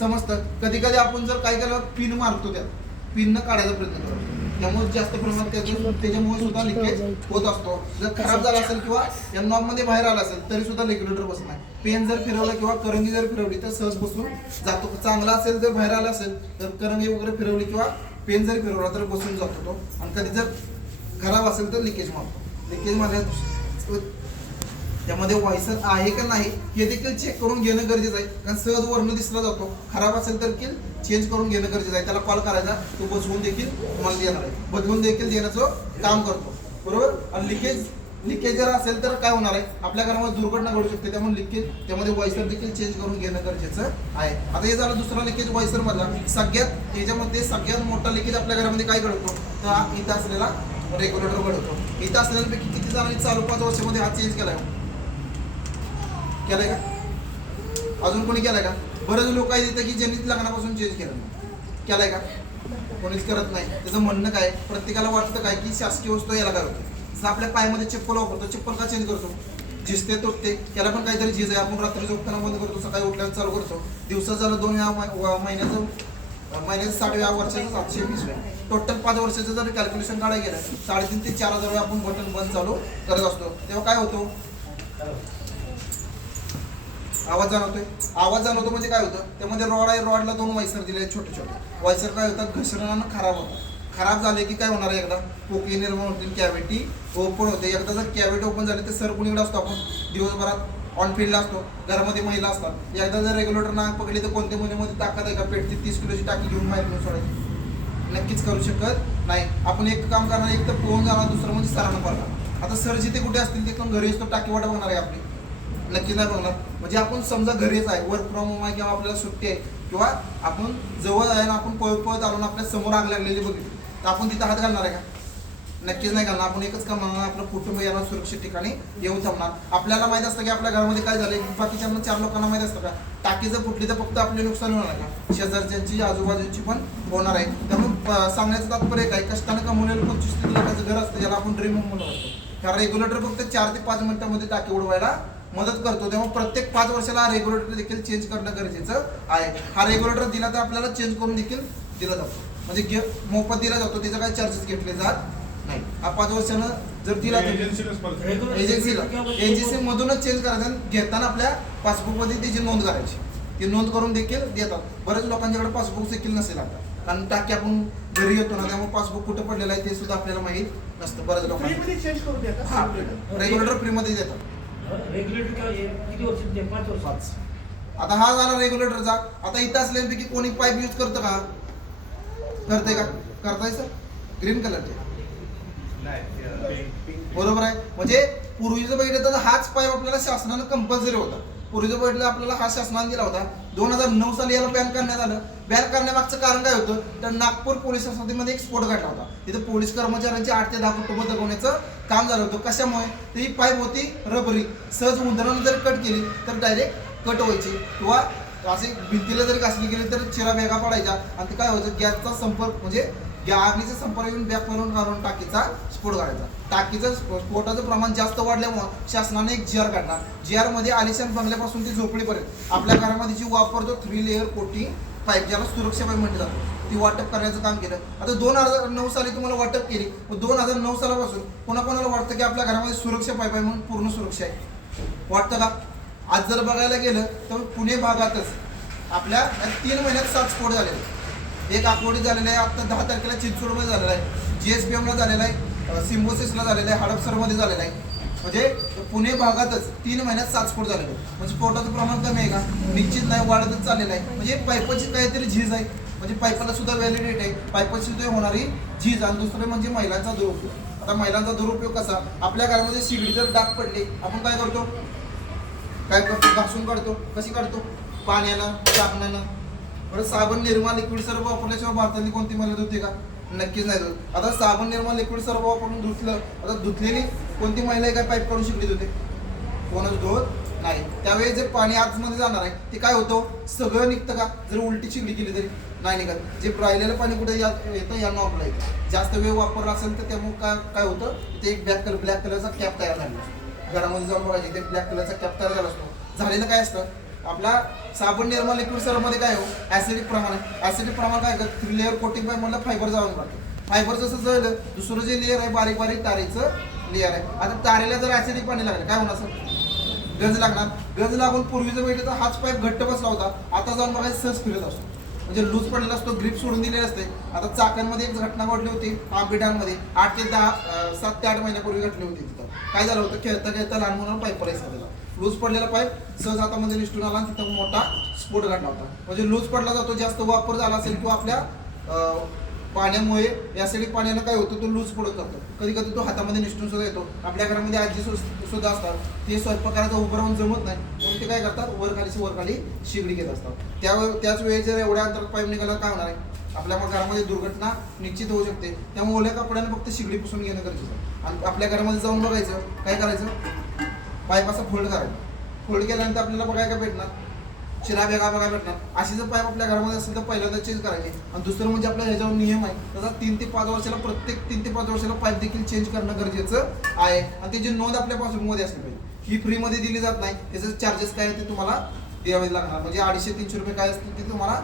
समजतं. कधी कधी आपण जर काय केलं पिन मारतो त्यात पिननं काढायचा प्रयत्न करतो, त्यामुळे जास्त प्रमाणात त्याच्यामुळे सुद्धा लिकेज होत असतो. जर खराब झाला असेल किंवा या नॉब मध्ये बाहेर आला असेल तरी सुद्धा रेग्युलेटर बसत नाही. पेन जर फिरवलं किंवा करंगी जर फिरवली तर सहज बसून जातो. चांगला असेल जर बाहेर आला असेल तर करंगी वगैरे फिरवली किंवा पेन जर फिरवला तर बसून जातो तो. आणि कधी जर खराब असेल तर लिकेज मारतो. लिकेज मारल्या त्यामध्ये व्हायसर आहे का नाही हे देखील चेक करून घेणं गरजेचं आहे. कारण सहज वर्ण दिसला जातो. खराब असेल तर चेंज करून घेणं गरजेचं आहे. त्याला कॉल करायचा, तो बसवून देखील तुम्हाला देणार आहे, बदलून देखील देण्याचं काम करतो. बरोबर. आणि लिकेज जर असेल तर काय होणार आहे, आपल्या घरामध्ये दुर्घटना घडू शकते. त्यामुळे त्यामध्ये व्हायसर देखील चेंज करून घेणं गरजेचं आहे. आता हे झालं दुसरा लिकेज व्हायसर मधला. याच्यामध्ये सगळ्यात मोठा लिकेज आपल्या घरामध्ये काय घडतो तर इथं असलेला रेग्युलेटर घडवतो. इथं असलेल्यापैकी किती जणांनी चालू 5 वर्षामध्ये हा चेंज केलाय का? अजून कोणी केलाय का? बरेच लोक आहेत इथं की ज्यांनी लग्नापासून चेंज केलाय का? कोणीच करत नाही. त्याचं म्हणणं काय, प्रत्येकाला वाटतं काय की शासकीय वस्तू याला काय होतं. जसं आपल्या पायामध्ये चप्पल वापरतो, चप्पल का चेंज करतो? झिजते तुटते, त्याला पण काहीतरी झीज आहे. आपण रात्री झोपताना बंद करतो, सकाळी उठल्यावर चालू करतो. दिवसात झालं 2 महिन्याचं 60व्या वर्षाचं 720 टोटल 5 वर्षाचं जर कॅल्क्युलेशन काढायला गेलं 3,500 ते 4,000 वेळा आपण बटन बंद चालू करत असतो. तेव्हा काय होतो, आवाज जाणवतो म्हणजे काय होतं, त्यामध्ये रॉड आहे. रॉडला 2 वायसर दिले आहेत छोटे छोटे. वायसर काय होतात, घसरणानं खराब होतात. खराब झाले की काय होणार आहे, एकदा पोकळी निर्माण होतील, कॅव्हिटी ओपन होते. एकदा जर कॅव्हिटी ओपन झाली तर सर कुणीकडे असतो, आपण दिवसभरात ऑन फील्डला असतो, घरामध्ये महिला असतात. एकदा जर रेग्युलेटर नाक पकडली तर कोणत्या महिन्यामध्ये ताकद आहे का पेटची 30 किलोची टाकी घेऊन बाहेर घेऊन सोडायची? नक्कीच करू शकत नाही. आपण एक काम करणार, एक तर पोहून जाणार, दुसरं म्हणजे सरांना पडणार. आता सर जिथे कुठे असतील तिथून घरी असतो, टाकी वाटा बघणार आहे आपली? नक्कीच नाही बघणार. म्हणजे आपण समजा घरीच आहे, वर्क फ्रॉम होम आहे किंवा आपल्याला सुट्टी आहे किंवा आपण जवळ आहे ना, आपण पळत आलो आपल्या समोर आग लागलेली बघितली तर आपण तिथं हात घालणार आहे का? नक्कीच नाही घालणार. आपण एकच काम करणार, आपलं कुटुंब यांना सुरक्षित ठिकाणी येऊन थांबणार. आपल्याला माहित असतं की आपल्या घरामध्ये काय झालंय, बाकीच्या 4 लोकांना माहित असतं का? टाकी जर फुटली तर फक्त आपले नुकसान होणार का? शेजारच्यांची आजूबाजूची पण होणार आहे. त्यामुळे सांगण्याचं तात्पर्य काय, कष्टाने कमवलेलं 25-30 लाखाचं घर असतं ज्याला आपण ड्रीम होम म्हणतो. कारण रेग्युलेटर फक्त 4 ते 5 मिनिटांमध्ये टाकी उडवायला मदत करतो. त्यामुळे प्रत्येक 5 वर्षाला हा रेग्युलेटर देखील चेंज करणं गरजेचं आहे. हा रेग्युलेटर दिला तर आपल्याला चेंज करून देखील दिला जातो, म्हणजे मोफत दिला जातो, त्याचा काही चार्जेस घेतले जात नाही. हा 5 वर्षानं जर दिला एजन्सी मधूनच चेंज करायचं. घेताना आपल्या पासबुक मध्ये त्याची नोंद करायची, ती नोंद करून देखील देतात. बरेच लोकांच्याकडे पासबुक देखील नसेल आता, कारण टाकी आपण घरी येतो ना, त्यामुळे पासबुक कुठं पडलेलं आहे ते सुद्धा आपल्याला माहित नसतं. बरेच लोकांना चेंज करून देतात, रेग्युलेटर फ्री मध्ये देतात. रेग्युलेटर किती वर्ष? 5 वर्ष. आता हा झाला रेग्युलेटरचा. आता इथं असल्यापैकी कोणी पाईप यूज करतं का? करते का? करताय सर? ग्रीन कलरचे बरोबर आहे. म्हणजे पूर्वीचं बघितलं तर हाच पाईप आपल्याला शासनानं कंपल्सरी होता. पूर्वीचं बघितलं आपल्याला हा शासनाने दिला होता. 2009 साली याला बॅन करण्यात आलं. बॅन करण्यामागचं कारण काय होतं, तर नागपूर पोलीस संस्थेमध्ये एक स्फोट घडला होता. तिथे पोलीस कर्मचाऱ्यांची 8 ते 10 कुटुंब जगवण्याचं काम झालं होतं. कशामुळे? ती पाईप होती रबरी, सहज उंदरानं जर कट केली तर डायरेक्ट कट व्हायची किंवा असे भिंतीला जरी घासली गेली तर चिरा भेगा पडायच्या. आणि ते काय व्हायचं, गॅसचा संपर्क म्हणजे आगीचा संपर्क येऊन बॅक काढून टाकीचा स्फोट घडायचा. टाकीचं स्फोटाचं प्रमाण जास्त वाढल्यामुळे शासनाने एक GR काढला. GR मध्ये आलिशान बंगल्यापासून ती झोपडीपर्यंत आपल्या घरामध्ये जी वापरतो 3 लेअर कोटिंग पाईप, ज्याला सुरक्षा पाईप म्हटलं जातं, ती वाटप करण्याचं काम केलं. आता 2009 साली तुम्हाला वाटप केली, 2009 सालापासून कोणाकोणाला वाटतं की आपल्या घरामध्ये सुरक्षा पाईप आहे म्हणून पूर्ण सुरक्षा आहे? वाटतं का? आज जर बघायला गेलं तर पुणे भागातच आपल्या 3 महिन्यात 7 स्फोट झालेले. एक आकवडी झालेला आहे, आता 10 तारखेला चिंचवडमध्ये झालेला आहे, GSPM ला झालेला आहे, सिम्बोसिसला झालेला आहे, हडपसरमध्ये झालेला आहे. म्हणजे पुणे भागातच 3 महिन्यात 7 स्फोट झालेले. म्हणजे स्फोटाचं प्रमाण कमी आहे का? निश्चित नाही, वाढतच चाललेलं आहे. म्हणजे पाईपाची काहीतरी झीज आहे, म्हणजे पाईपाला सुद्धा व्हॅलिडेट आहे, पाईपाची सुद्धा होणारी झीज. आणि दुसरं म्हणजे महिलांचा दुरुपयोग. आता महिलांचा दुरुपयोग कसा, आपल्या घरामध्ये शिगडी जर डाग पडले आपण काय करतो, घासून काढतो. कशी काढतो? पाण्यानं, साबणानं. बरं, साबण निर्मा लिक्विड सर्व वापरल्याशिवाय भारतातली कोणती महिला धुते का? नक्कीच नाही धुत. आता साबण निर्मा लिक्विड सर्व वापरून धुतलं, आता धुतलेली कोणती महिला काय पाईप काढून शिकली धुते? कोणच धुत नाही. त्यावेळी जर पाणी आतमध्ये जाणार आहे ते काय होतं, सगळं निघतं का? जर उलटी शिकली केली तरी नाही निघत. जे राहिलेलं पाणी कुठे येतं, या नॉबला येतं. जास्त वेळ वापरला असेल तर त्यामुळे काय होतं, ते एक ब्लॅक कलरचा कॅप तयार झाला. घरामध्ये जाऊन बघायचे, ते ब्लॅक कलरचा कॅप तयार झाला असतो. झालेलं काय असतं, आपला साबण निर्मा लिक्विड सर्वमध्ये काय हो ऍसिडिक प्रमाण आहे. ऍसिडिक प्रमाण काय करतं 3 लेअर कोटिंग पाईप म्हणलं फायबर जाऊन राहतं. फायबर जसं जळलं दुसरं जे लेअर आहे बारीक बारीक तारेचं लेअर आहे. आता तारेला जर ऍसिडिक पाणी लागलं काय होणार सर गंज लागणार. गंज लागून पूर्वीचं बैठे तर हाच पाईप घट्ट बसला होता. आता जाऊन बघायचं सहज फिरत असतो म्हणजे लूज पडलेला असतो ग्रीप सोडून दिलेला असते. आता चाकांमध्ये एक घटना घडली होती आंबेडांमध्ये 8 ते 10 7 ते 8 महिन्यापूर्वी घडली होती. तिथं काय झालं होतं खेळता खेळता लहान मुलांना पाईप पडायचा त्याला लूज पडलेला पाईप सहज हातामध्ये निष्ठून आला आणि तिथं मोठा स्फोट घडला होता. म्हणजे लूज पडला जातो जास्त वापर झाला असेल किंवा आपल्या पाण्यामुळे ऍसिडिक पाण्यानं काय होतं तो लूज पडत जातो. कधी कधी तो हातामध्ये निष्ठून सुद्धा येतो. आपल्या घरामध्ये आजी सुद्धा असतात ते स्वयंपाक करायचं उभं राहून जमत नाही म्हणून ते काय करतात वर खाली शिगडी घेत असतात. त्याच वेळी जर एवढ्या अंतरात पाईप निघाला काय होणार आहे आपल्या घरामध्ये दुर्घटना निश्चित होऊ शकते. त्यामुळे ओल्या कपड्यानं फक्त शिगडी पुसून घेणं गरजेचं आहे. आणि आपल्या घरामध्ये जाऊन बघायचं काय करायचं पाईप असा फोल्ड करायचा. फोल्ड केल्यानंतर आपल्याला बघायला काय भेटणार शिरा वेगळा बघायला भेटणार. अशी जर पाईप आपल्या घरामध्ये असेल तर पहिल्यांदा चेंज करायची. आणि दुसरं म्हणजे आपल्या ह्याच्यावर नियम आहे त्याचा 3 ते 5 वर्षाला प्रत्येक 3 ते 5 वर्षाला पाईप देखील चेंज करणं गरजेचं आहे. आणि त्याची नोंद आपल्या पासबुकमध्ये असली पाहिजे. ही फ्रीमध्ये दिली जात नाही. त्याचे चार्जेस काय आहे ते तुम्हाला द्यावे लागणार म्हणजे 250-300 रुपये काय असतील ते तुम्हाला